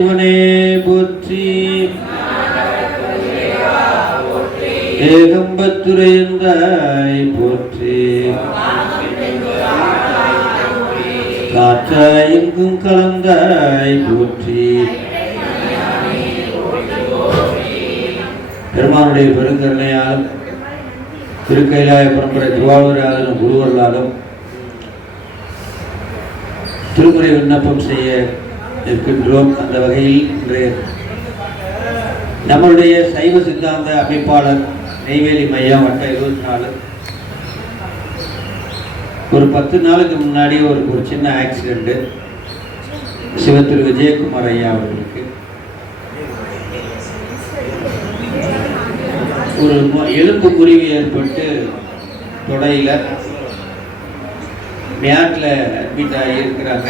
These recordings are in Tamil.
சிவனே போற்றி. ஏகம்பத்துரையந்தாய் போற்றி. காற்றாய் எங்கும் கலந்தாய் போற்றி. பெருமானுடைய பெருங்கருணையாலும் திருக்கைலாய பரம்பரை திருவாரூராலும் குருவர்களாலும் திருமுறை விண்ணப்பம் செய்ய இருக்கின்றோம் அந்த வகையில் இன்றைய நம்மளுடைய சைவ சித்தாந்த அமைப்பாளர் நெய்வேலி மையம் வட்ட இருபத்தி நாலு. ஒரு பத்து நாளுக்கு முன்னாடி ஒரு ஒரு சின்ன ஆக்சிடெண்ட்டு சிவத்திரு விஜயகுமார் ஐயா அவர்களுக்கு. ஒரு எலும்பு முறிவு ஏற்பட்டு தொடையில் மேட்டில் அட்மிட் ஆகி இருக்கிறாங்க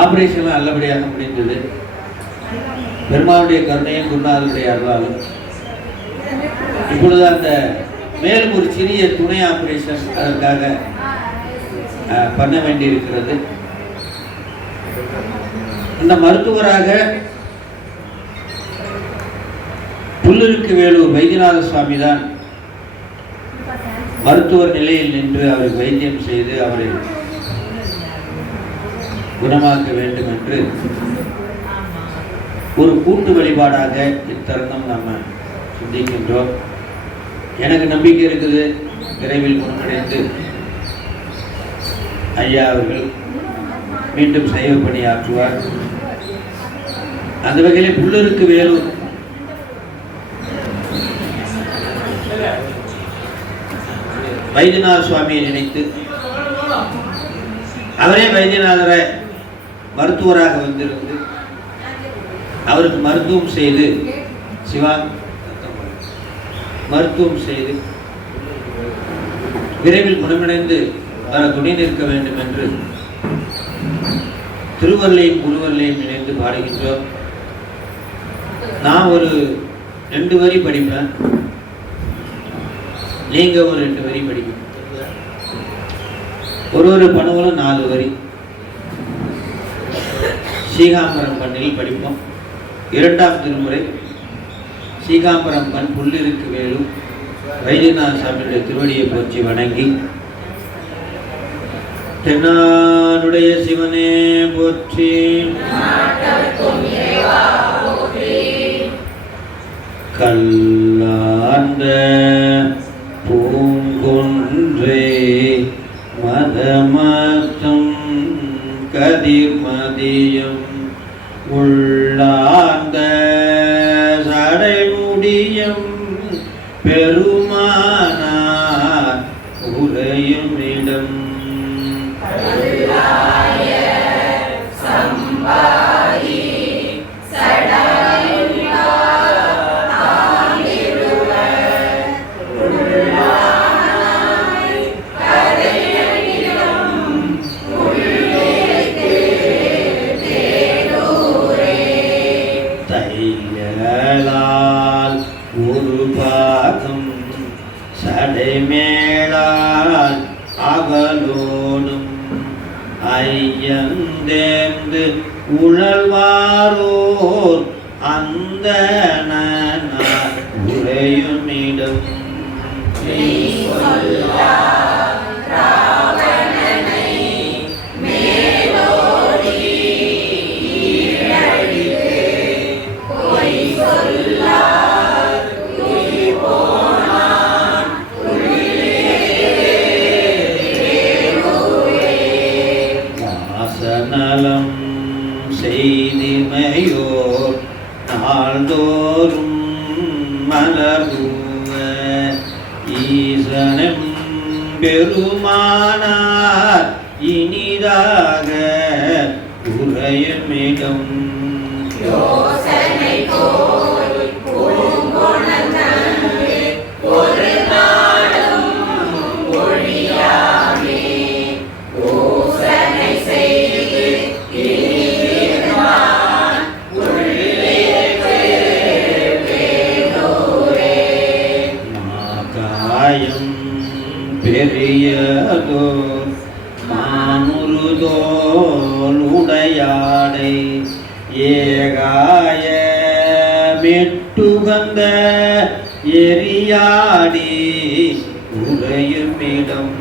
ஆப்ரேஷன்லாம் நல்லபடியாக முடிந்தது பெருமாளுடைய கருணையும் குருநாதனுடைய அருளாலும். இப்பொழுது அந்த மேலும் ஒரு சிறிய துணை ஆப்ரேஷன் அதற்காக பண்ண வேண்டியிருக்கிறது. அந்த மருத்துவராக புல்லுருக்கு வேலூர் வைத்தியநாத சுவாமி தான் மருத்துவர் நிலையில் நின்று அவரை வைத்தியம் செய்து அவரை குணமாக்க வேண்டும் என்று ஒரு கூட்டு வழிபாடாக இத்தருணம் நம்ம சிந்திக்கின்றோம். எனக்கு நம்பிக்கை இருக்குது விரைவில் குணமடைந்து ஐயா அவர்கள் மீண்டும் சைவ பணி ஆற்றுவார் அந்த வகையில் புல்லருக்கு வேலூர் வைத்தியநாத சுவாமியை நினைத்து அவரே வைத்தியநாதரை மருத்துவராக வந்திருந்து அவருக்கு மருத்துவம் செய்து சிவா மருத்துவம் செய்து விரைவில் குணமடைந்து வர துணை நிற்க வேண்டும் என்று திருவல்லையும் குருவல்லையும் இணைந்து பாடுகின்றோம். நான் ஒரு ரெண்டு வரி படிப்பேன். நீங்க ஒரு ரெண்டு வரி படிப்பேன் ஒரு ஒரு பணுவலும் நாலு வரி. சீகாம்பரம் பண்ணில் படிப்போம். இரண்டாம் திருமுறை. சீகாம்பரம் பண் புல்லிருக்கு வேலும் வைத்தியநாத சாமியுடைய திருவடியை போற்றி வணங்கி தென்னாருடைய சிவனே போற்றி. கல்லார்ந்த பூங்கொன்றே மதமாற்றம் கதிர்மதியம். உள்ளார். சனலம் செய்திமையோர் நாள்தோறும் மலர்வ ஈசனம் பெருமானார் இனிதாக உரையமிடம் யோசனை போ பெரியதோ மானுருதோல் ஏகாய மெட்டுகந்த எரியாடி உறையுமிடம்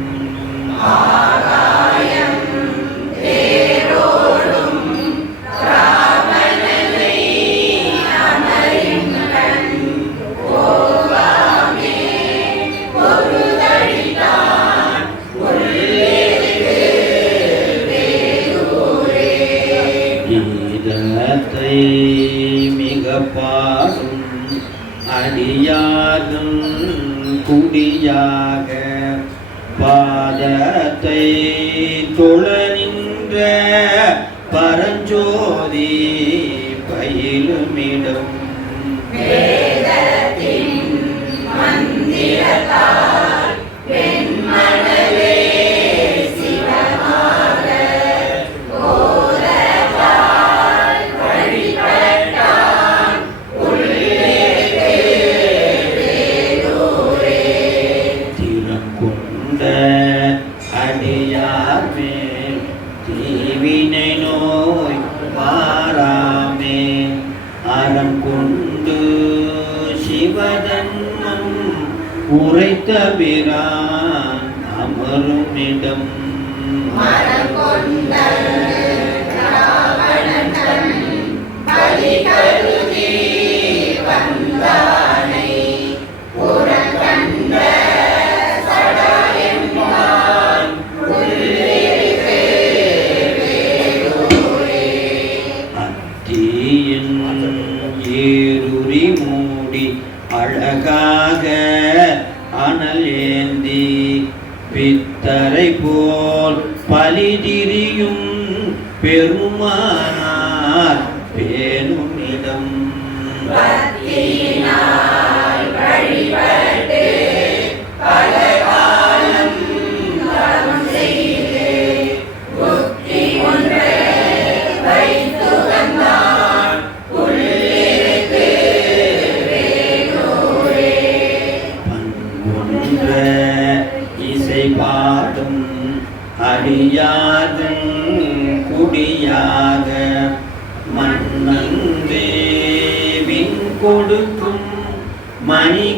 தே அடியார்கள் குடியாக பாதத்தை தொழ நின்ற பரஞ்சோதி பயிலுமிடம்.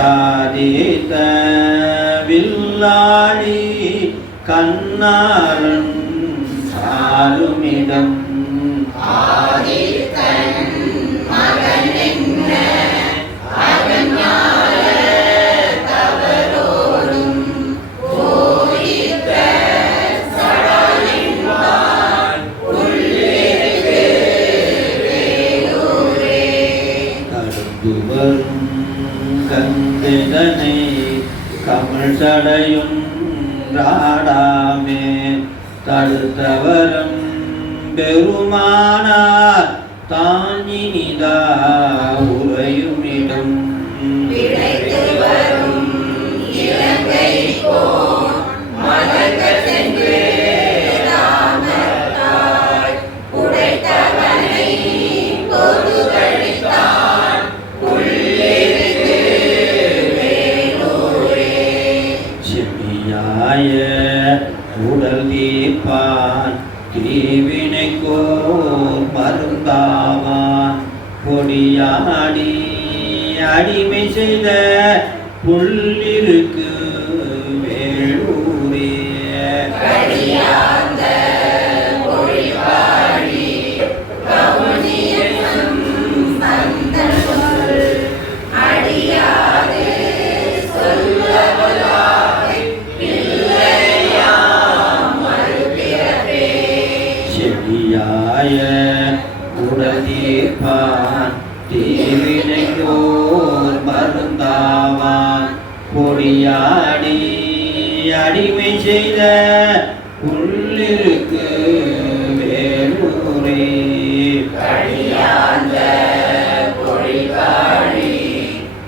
ചാരിത വില്ലാടി കണ്ണാറും ചാരുമിടം ആദിത്തൻ ചടയും பொடியாடி அடிமை செய்த புள்ளிருக்கு வேளூரே செடியாய உடதீர்ப்பான் ஆடி அடிமை செய்த உள்ளிருக்கு வேலூரே. கடியாந்த பொழிகாடி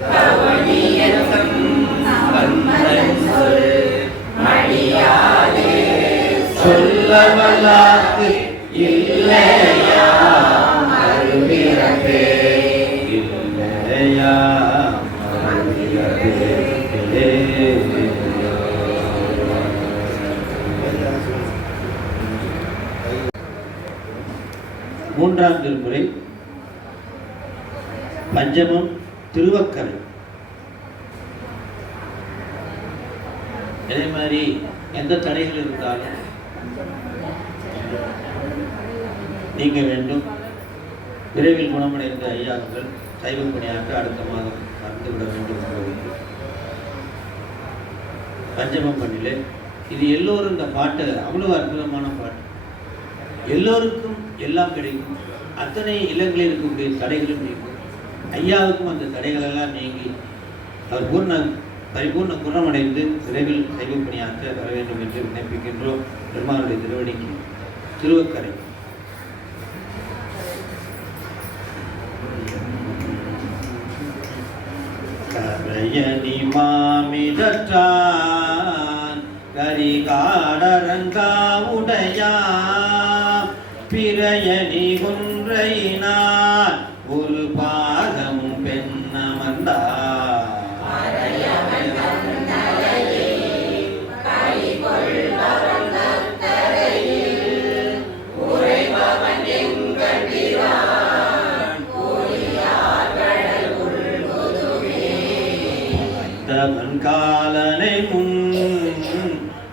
கவனியக்கம் மடியாதே சொல்லவல்லாக்கு இல்லையா மறுபிறப்பே இல்லையா மறுபிறப்பே மூன்றாம் திருமுறை பஞ்சமம் திருவக்கரை. அதே மாதிரி எந்த தடைகள் இருந்தாலும் நீங்க வேண்டும். விரைவில் குணமடைந்த ஐயாக்கள் சைவ பணியாக அடுத்த மாதம் வந்துவிட வேண்டும் என்பது பஞ்சமம் பண்ணிலே இது எல்லோரும் இந்த பாட்டு அவ்வளவு அற்புதமான பாட்டு. எல்லோருக்கும் எல்லாம் கிடைக்கும். அத்தனை இல்லங்களில் இருக்கக்கூடிய தடைகளும் நீங்கும். ஐயாவுக்கும் அந்த தடைகள் எல்லாம் நீங்கி அவர் பூர்ண பரிபூர்ண குணமடைந்து விரைவில் சைவ பணியாற்ற வர வேண்டும் என்று விண்ணப்பிக்கின்றோம். பெருமானுடைய திருவடிக்கு திருவக்கரை. கரையணி மாமிதற்றான் கரிகாடரங்கா உடையா பிரயணி ஒரு பாதம் பெண்ணமர்ந்தார் தவன் காலனை முன்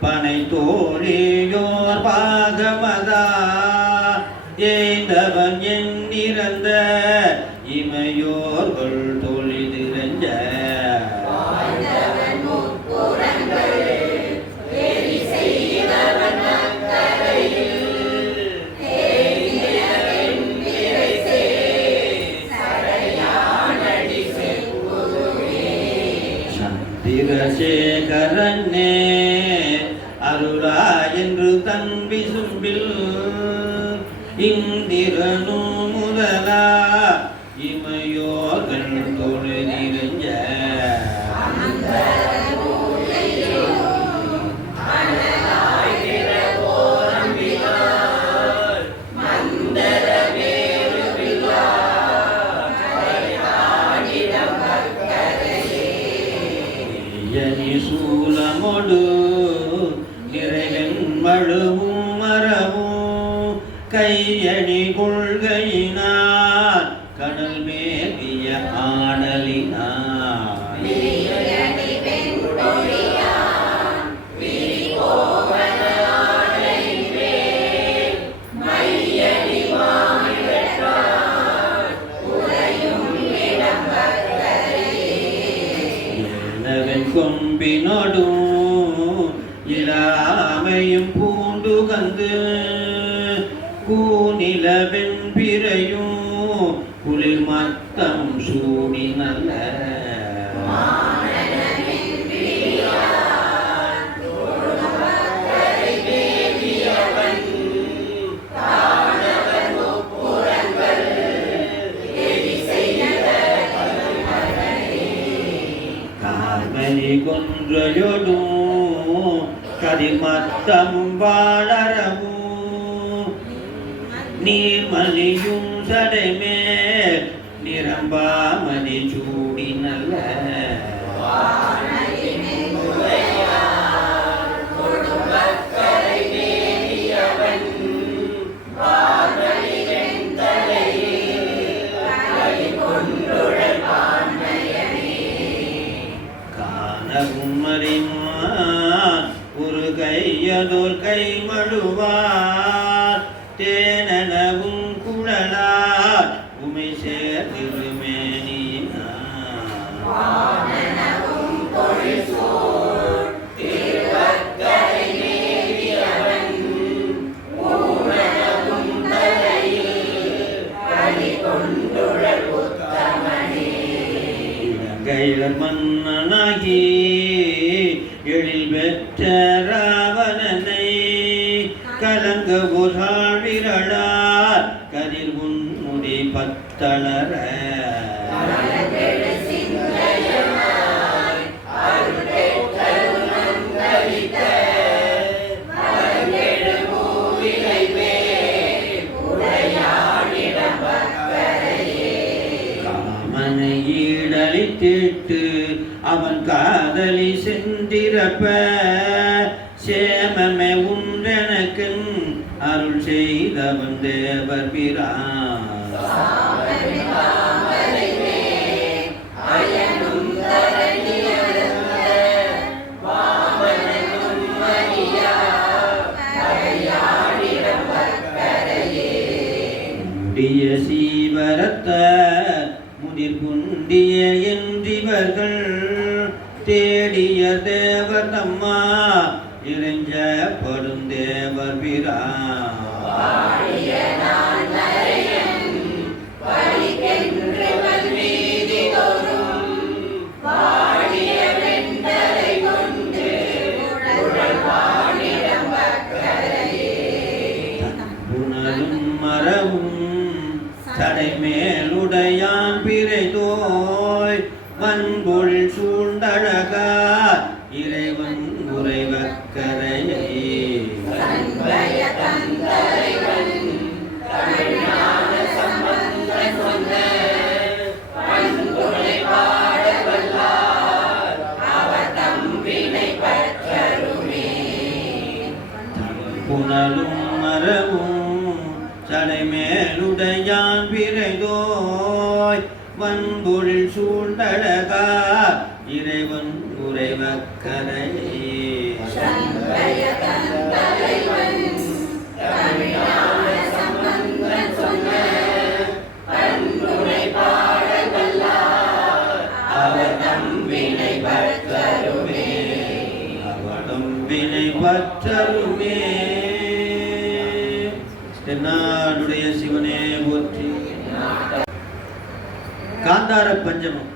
பனை தோழியோர் பாகம் கூநிலவெண் பிறையும் குளிர் மத்தம் சூடி நல்ல. கொன்றையொடும் கதிமத்தம் வாழற நீர்மலியும் சடைமேல் நிரம்பாமதி சூடி நல்ல காணவும் ஒரு கையதோர் கை மழுவார் தேனவும் குழலார். உமை சேர்த்திருமேனினார் இலங்கையர் மன்னனாகி எழில் பெற்ற அவன் காதலி சென்றிருப்ப. சேமமே உன்றெனக்கன் அருள் செய்தவன் தேவர் பிரான் देवतम् உறைவக்கரையே பற்றருமே தென்னாடுடைய சிவனே போற்றி. காந்தார பஞ்சமம்.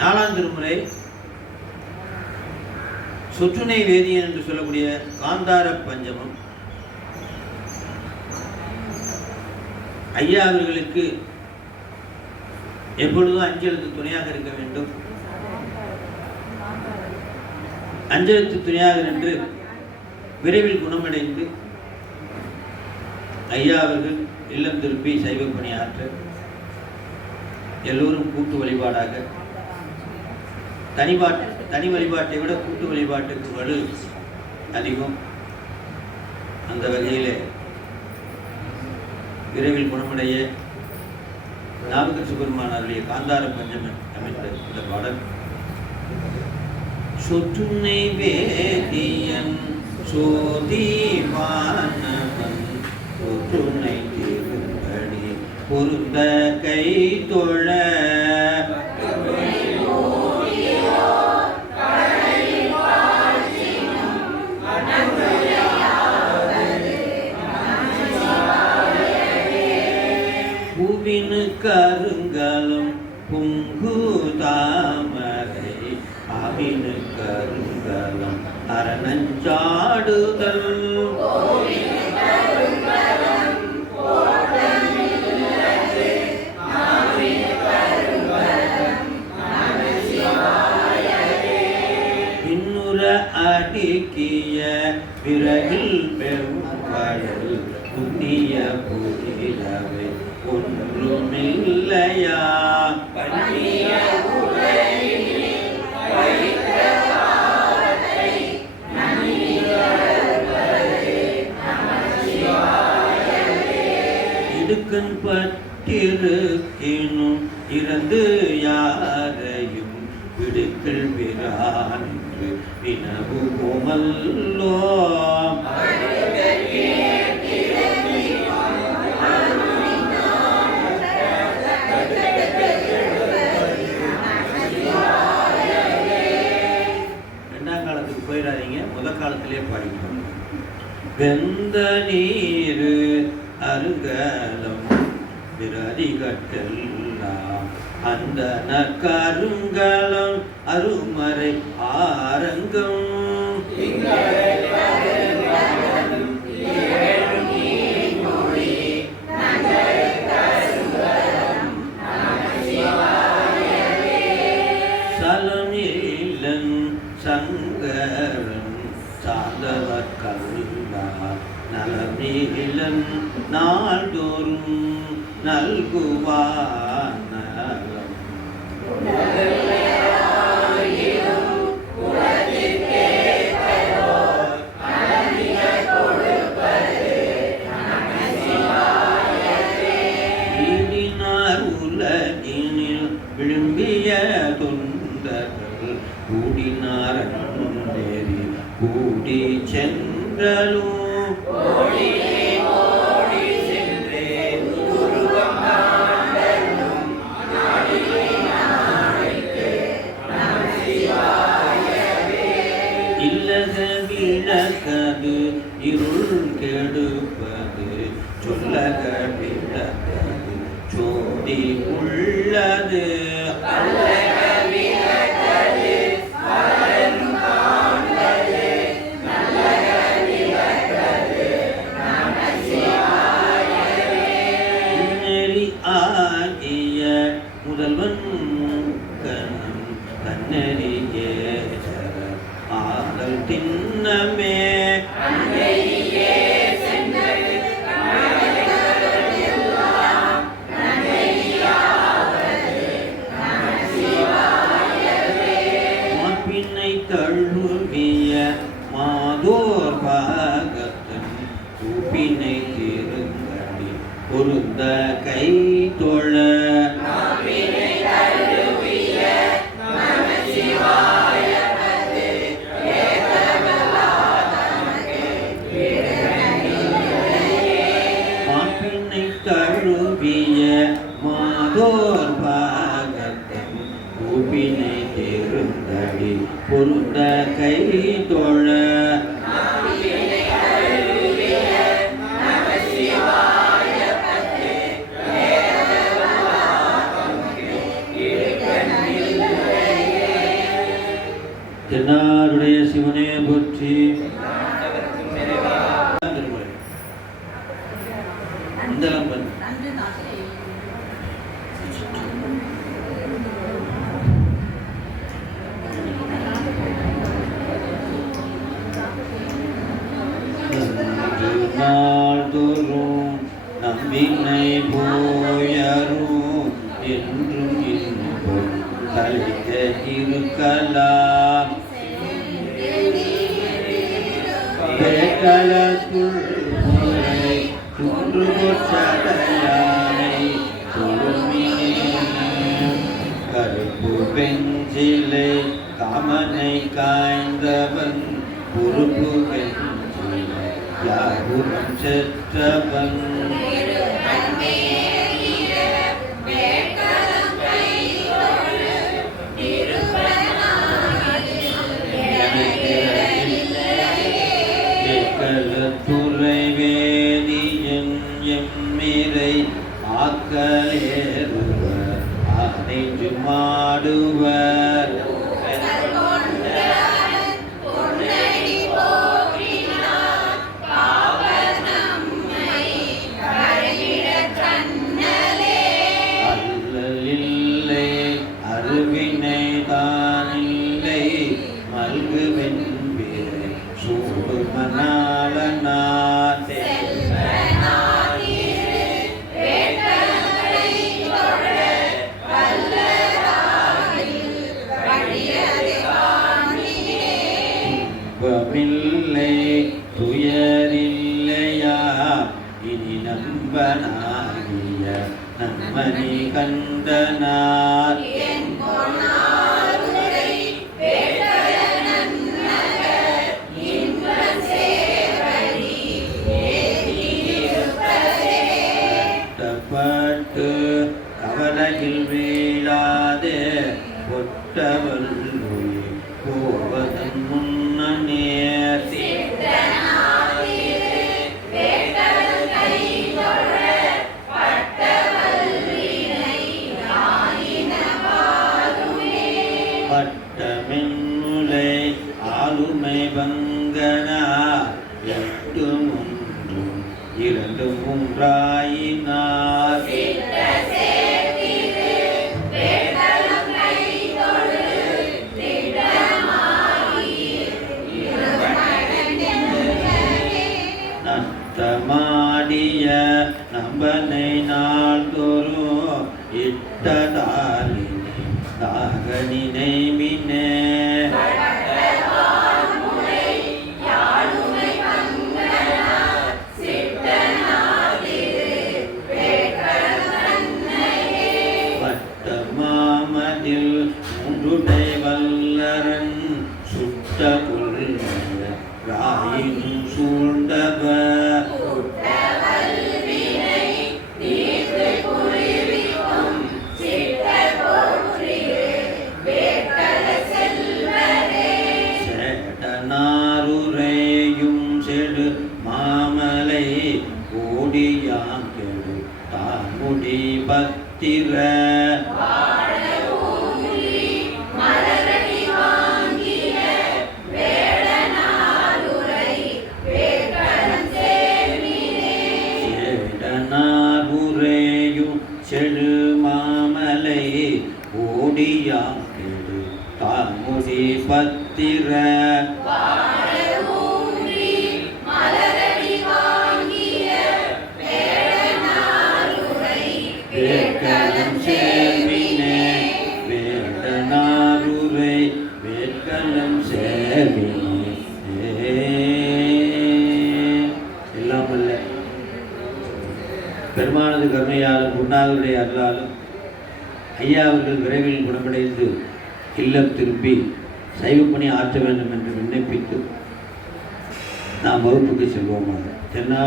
நாலாம் திருமுறை சொற்றுணை வேதியன் என்று சொல்லக்கூடிய காந்தார பஞ்சமம். ஐயா அவர்களுக்கு எப்பொழுதும் அஞ்சலுக்கு துணையாக இருக்க வேண்டும். அஞ்சலுக்கு துணையாக நின்று விரைவில் குணமடைந்து ஐயா அவர்கள் இல்லம் திருப்பி சைவ பணி ஆற்ற எல்லோரும் கூட்டு வழிபாடாக தனிபாட்டு தனி வழிபாட்டை விட கூட்டு வழிபாட்டுக்கு வலு அதிகம். அந்த வகையில் விரைவில் குணமடைய நாவுக்கு சுபெருமானாருடைய காந்தார பஞ்சமன் அமைத்த இந்த பாடல். சொற்றுனை வேதியன் சோதிவானவன் ஒற்றுனை திருப்படி பொருந்த கை தொழ பூவினு கருங்கலம் பொங்கு தாமரை அவினு கருங்கலம் அரணஞ்சாடுதல் அடிக்கிய அடுக்கிய பெரும் பெரும்படல் புண்ணிய புதிலவை ஒன்றுமில்லையா? பண்ணிய இடுக்கன் பட்டிருக்கினும் இறந்து யாரையும் விடுக்கள் பிரான் என்று வினவுமல்லோ வெந்த நீரு அருகலம் விரதிகட்டெல்லாம் அந்த நற்கருங்கலம் அருமறை ஆரங்கம். நீலன் நாள்தோறும் நல்குவார் நலம். வினை போயரும் என்றும் இன்னும் தலித்த இருக்கலாம் பேக்கலத்துள் குன்று கொச்சடையானை கருப்பு பெஞ்சிலை காமனை காய்ந்தவன் பொறுப்பு பெஞ்சிலை யாருடன் செற்றவன் वा one இட்டனார் சைவ பணி ஆற்ற வேண்டும் என்று விண்ணப்பித்து நாம் வகுப்புக்கு செல்வோமாக. தென்னா